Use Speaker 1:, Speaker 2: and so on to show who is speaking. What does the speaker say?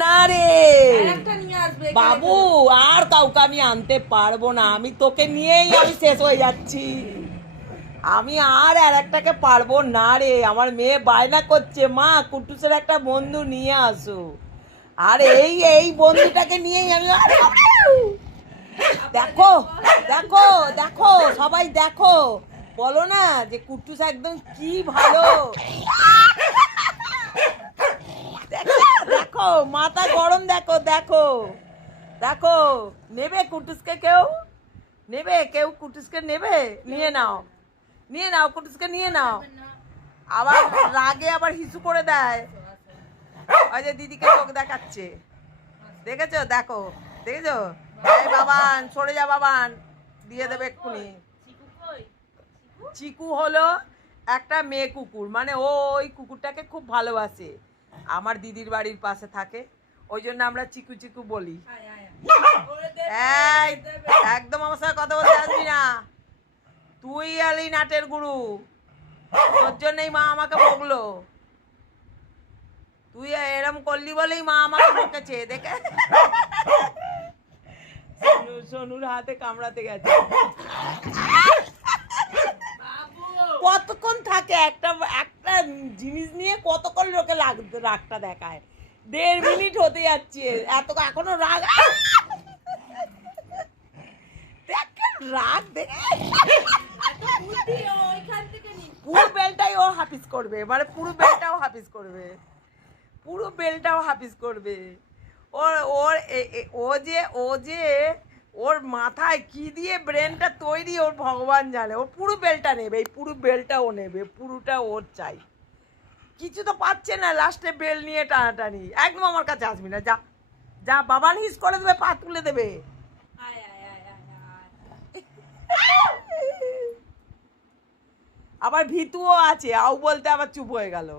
Speaker 1: না রে। বাবু আর কাউকে আমি আনতে পারব না। আমি তোকে নিয়েই আমি শেষ হয়ে যাচ্ছি। আমি আর আর একটাকে পারব না রে। আমার মেয়ে বায়না করছে। মা কুটুসের একটা বন্ধু নিয়ে আসো। আর এই এই বন্ধুটাকে নিয়েই আমি দেখো দেখো দেখো সবাই দেখো। বলো না যে কুটুস একদম কি ভালো। দেখো, মাথা গরম দেখো দেখো। দেখো, নেবে কুটুসকে কেউ? নেবে? কেউ কুটুসকে নেবে? নিয়ে নাও। নিয়ে নাও, কুটুসকে নিয়ে নাও। আবার রাগে আবার হিসু করে দেয়। ওই যে দিদিকে চোখ দেখাচ্ছে। দেখেছ? দেখো। দেখেছ? এই বাবান, সরে যা বাবান। দিয়ে দেবে এক্ষুনি। চিকু হলো একটা মেয়ে কুকুর। মানে ও ওই কুকুরটাকে খুব ভালোবাসে। আমার দিদির বাড়ির পাশে থাকে। ওই জন্য আমরা চিকু চিকু বলি। একদম আমার সাথে কথা বলতে আসবি না। তুই আলি নাটের গুরু। তোর জন্যই মা আমাকে বকলো। তুই এরম করলি বলেই মা আমাকে বকেছে দেখে? সোনু সোনুর হাতে কামড়াতে গেছে। কতক্ষণ থাকে একটা একটা জিনিস নিয়ে কতক্ষণ লোকে রাগটা দেখায়? দেড় মিনিট হতে যাচ্ছে, এত এখনও রাগ রাগ পুরো বেলটাই ও হাফিজ করবে মানে পুরো বেলটাও হাফিজ করবে। পুরো বেলটাও হাফিজ করবে। ওর ওর ও যে ও যে ওর মাথায় কি দিয়ে ব্রেনটা তৈরি ওর ভগবান জানে। ওর পুরো বেলটা নেবে এই পুরো বেলটা ও নেবে পুরোটা ওর চাই। কিছু তো পাচ্ছে না লাস্টে বেল নিয়ে টানাটানি। একদম আমার কাছে আসবি না যা। যা বাবান হিস করে দেবে পা তুলে দেবে। আবার ভিতুও আছে আউ বলতে আবার চুপ হয়ে গেল।